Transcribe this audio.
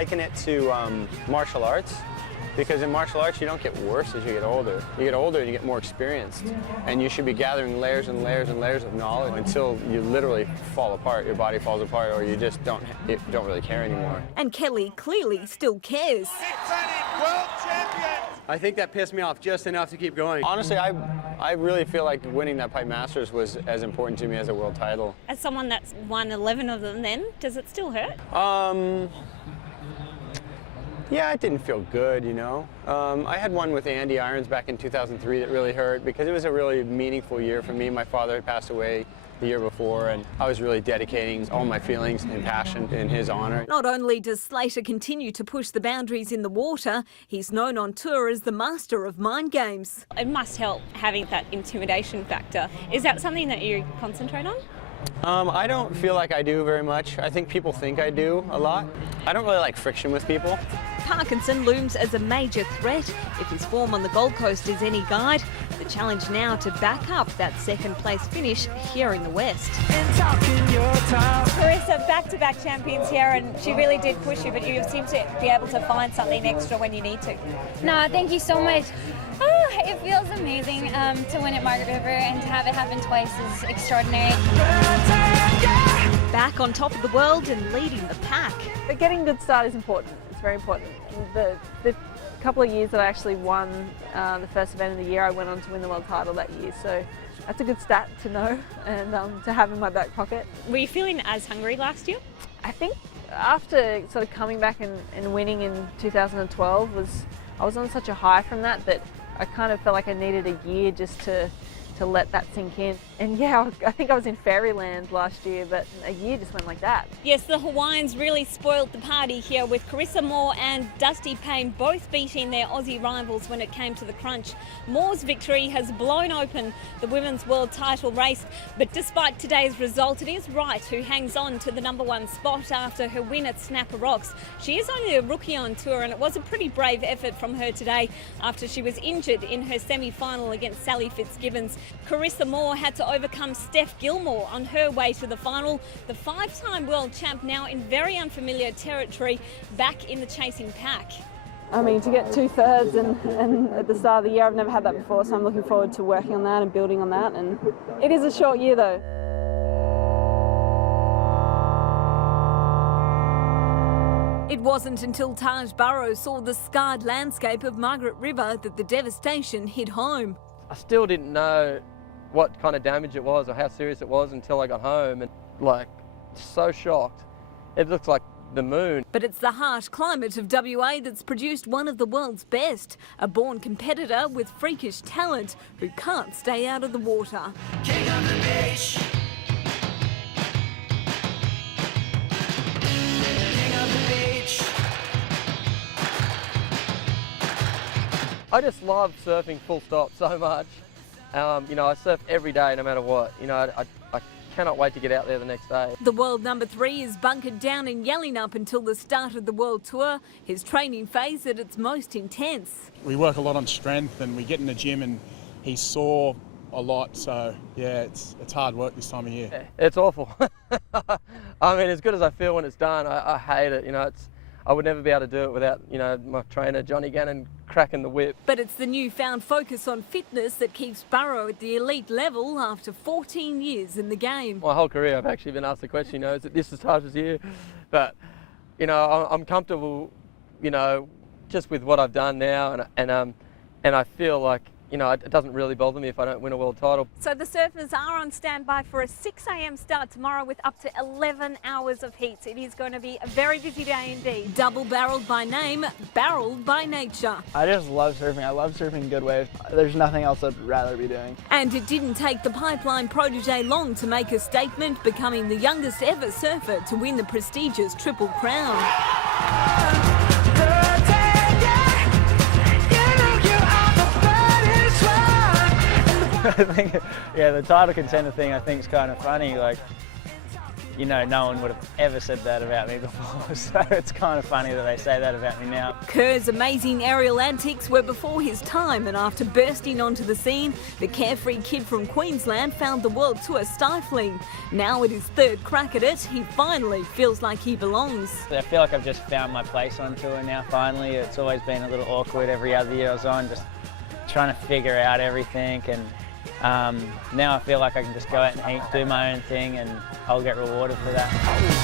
liken it to martial arts, because in martial arts you don't get worse as you get older. You get older and you get more experienced, and you should be gathering layers and layers and layers of knowledge until you literally fall apart, your body falls apart, or you just don't really care anymore. And Kelly clearly still cares. World champion! I think that pissed me off just enough to keep going. Honestly, I really feel like winning that Pipe Masters was as important to me as a world title. As someone that's won 11 of them then, does it still hurt? Yeah, it didn't feel good, you know. I had one with Andy Irons back in 2003 that really hurt because it was a really meaningful year for me. My father had passed away the year before, and I was really dedicating all my feelings and passion in his honor. Not only does Slater continue to push the boundaries in the water, he's known on tour as the master of mind games. It must help having that intimidation factor. Is that something that you concentrate on? I don't feel like I do very much. I think people think I do a lot. I don't really like friction with people. Parkinson looms as a major threat. If his form on the Gold Coast is any guide, the challenge now to back up that second place finish here in the West. Carissa, back-to-back champions here, and she really did push you, but you seem to be able to find something extra when you need to. No, thank you so much. Oh, it feels amazing to win at Margaret River, and to have it happen twice is extraordinary. Back on top of the world and leading the pack. But getting a good start is important. It's very important. The couple of years that I actually won the first event of the year, I went on to win the world title that year. So that's a good stat to know and to have in my back pocket. Were you feeling as hungry last year? I think after sort of coming back and winning in 2012, I was on such a high from that I kind of felt like I needed a year just to let that sink in. And yeah, I think I was in fairyland last year, but a year just went like that. Yes, the Hawaiians really spoiled the party here, with Carissa Moore and Dusty Payne both beating their Aussie rivals when it came to the crunch. Moore's victory has blown open the women's world title race, but despite today's result, it is Wright who hangs on to the #1 spot after her win at Snapper Rocks. She is only a rookie on tour, and it was a pretty brave effort from her today after she was injured in her semi-final against Sally Fitzgibbons. Carissa Moore had to overcome Steph Gilmore on her way to the final. The 5-time world champ now in very unfamiliar territory, back in the chasing pack. I mean, to get 2/3 and at the start of the year, I've never had that before, so I'm looking forward to working on that and building on that. And it is a short year though. It wasn't until Taj Burrow saw the scarred landscape of Margaret River that the devastation hit home. I still didn't know what kind of damage it was or how serious it was until I got home, and like, so shocked. It looks like the moon. But it's the harsh climate of WA that's produced one of the world's best, a born competitor with freakish talent who can't stay out of the water. King of the beach. King of the beach. I just love surfing full stop so much. You know, I surf every day no matter what. You know, I cannot wait to get out there the next day. The world #3 is bunkered down in Yellingup until the start of the world tour, his training phase at its most intense. We work a lot on strength and we get in the gym, and he's sore a lot, so yeah, it's hard work this time of year. It's awful. I mean, as good as I feel when it's done, I hate it. You know, I would never be able to do it without, you know, my trainer Johnny Gannon cracking the whip. But it's the newfound focus on fitness that keeps Burrow at the elite level after 14 years in the game. My whole career I've actually been asked the question, you know, is it this as Taj's year? But, you know, I'm comfortable, you know, just with what I've done now, and I feel like, you know, it doesn't really bother me if I don't win a world title. So the surfers are on standby for a 6 a.m. start tomorrow with up to 11 hours of heat. It is going to be a very busy day indeed. Double-barreled by name, barreled by nature. I just love surfing. I love surfing good waves. There's nothing else I'd rather be doing. And it didn't take the Pipeline protege long to make a statement, becoming the youngest ever surfer to win the prestigious Triple Crown. I think, yeah, the title contender thing I think is kind of funny. Like, you know, no one would have ever said that about me before, so it's kind of funny that they say that about me now. Kerr's amazing aerial antics were before his time, and after bursting onto the scene, the carefree kid from Queensland found the world tour stifling. Now at his third crack at it, he finally feels like he belongs. I feel like I've just found my place on tour now, finally. It's always been a little awkward every other year I was on, just trying to figure out everything, and now I feel like I can just go out and eat, do my own thing, and I'll get rewarded for that.